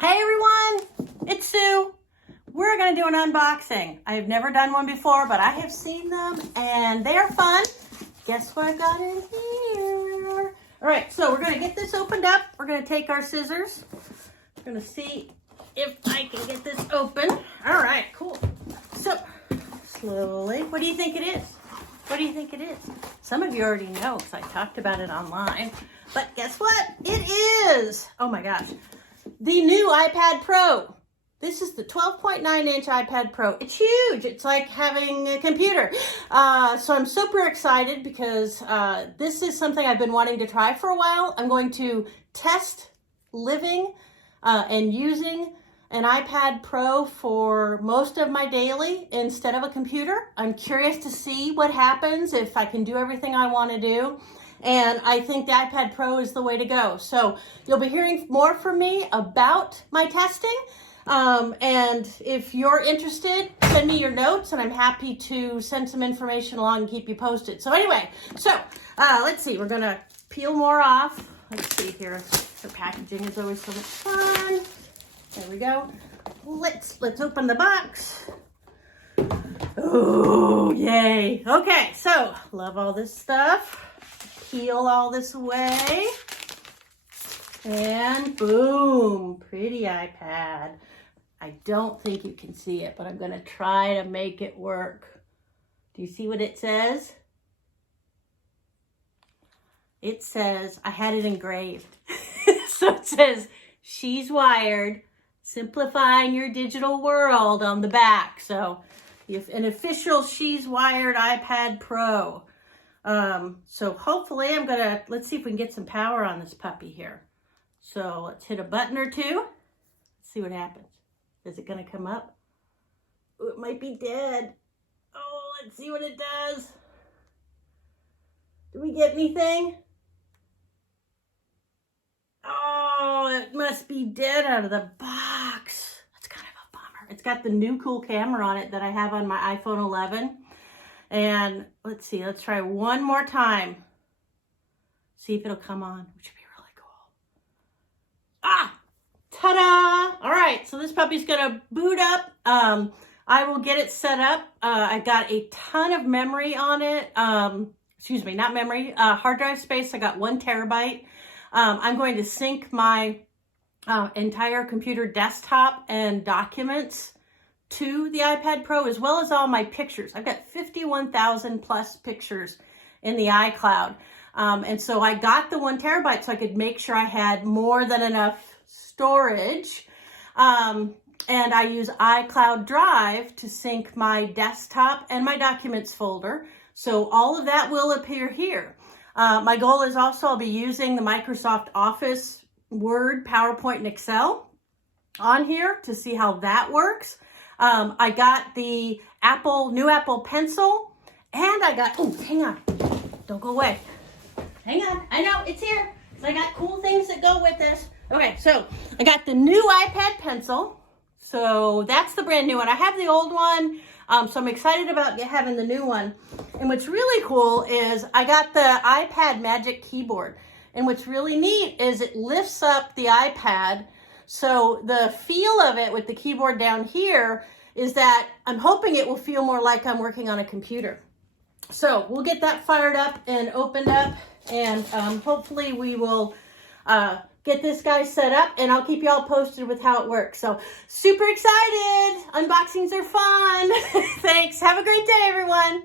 Hey everyone, it's Sue. We're going to do an unboxing. I have never done one before, but I have seen them and they are fun. Guess what I got in here? All right, so we're going to get this opened up. We're going to take our scissors. We're going to see if I can get this open. All right, cool. So, slowly. What do you think it is? What do you think it is? Some of you already know because I talked about it online. But guess what? It is, oh my gosh, the new iPad Pro. This is the 12.9-inch iPad Pro. It's huge. It's like having a computer. So I'm super excited because this is something I've been wanting to try for a while. I'm going to test living and using an iPad Pro for most of my daily instead of a computer. I'm curious to see what happens if I can do everything I want to do. And I think the iPad Pro is the way to go. So you'll be hearing more from me about my testing. And if you're interested, send me your notes and I'm happy to send some information along and keep you posted. So anyway, let's see, we're gonna peel more off. Let's see here, the packaging is always so much fun. There we go. Let's open the box. Oh, yay. Okay, so love all this stuff. Peel all this away. And boom, pretty iPad. I don't think you can see it, but I'm going to try to make it work. Do you see what it says? It says, I had it engraved. So it says, she's wired, simplifying your digital world on the back. So an official She's Wired iPad Pro. So hopefully let's see if we can get some power on this puppy here. So let's hit a button or two. Let's see what happens. Is it going to come up? Oh, it might be dead. Oh, let's see what it does. Do we get anything? Oh, it must be dead out of the box. That's kind of a bummer. It's got the new cool camera on it that I have on my iPhone 11. And let's see, let's try one more time. See if it'll come on, which would be really cool. Ah, ta-da! All right, so this puppy's gonna boot up. I will get it set up. I got a ton of memory on it. Excuse me, not memory, hard drive space. I got 1 terabyte. I'm going to sync my entire computer desktop and documents to the iPad Pro, as well as all my pictures. I've got 51,000 plus pictures in the iCloud. And so I got the 1 terabyte so I could make sure I had more than enough storage. And I use iCloud Drive to sync my desktop and my documents folder. So all of that will appear here. My goal is also I'll be using the Microsoft Office, Word, PowerPoint, and Excel on here to see how that works. I got the new Apple Pencil, and I got, oh, hang on, don't go away. Hang on, I know, it's here. So I got cool things that go with this. Okay, so I got the new iPad Pencil. So that's the brand new one. I have the old one, so I'm excited about having the new one. And what's really cool is I got the iPad Magic Keyboard. And what's really neat is it lifts up the iPad. So the feel of it with the keyboard down here is that I'm hoping it will feel more like I'm working on a computer. So we'll get that fired up and opened up, and hopefully we will get this guy set up, and I'll keep you all posted with how it works. So super excited. Unboxings are fun. Thanks. Have a great day, everyone.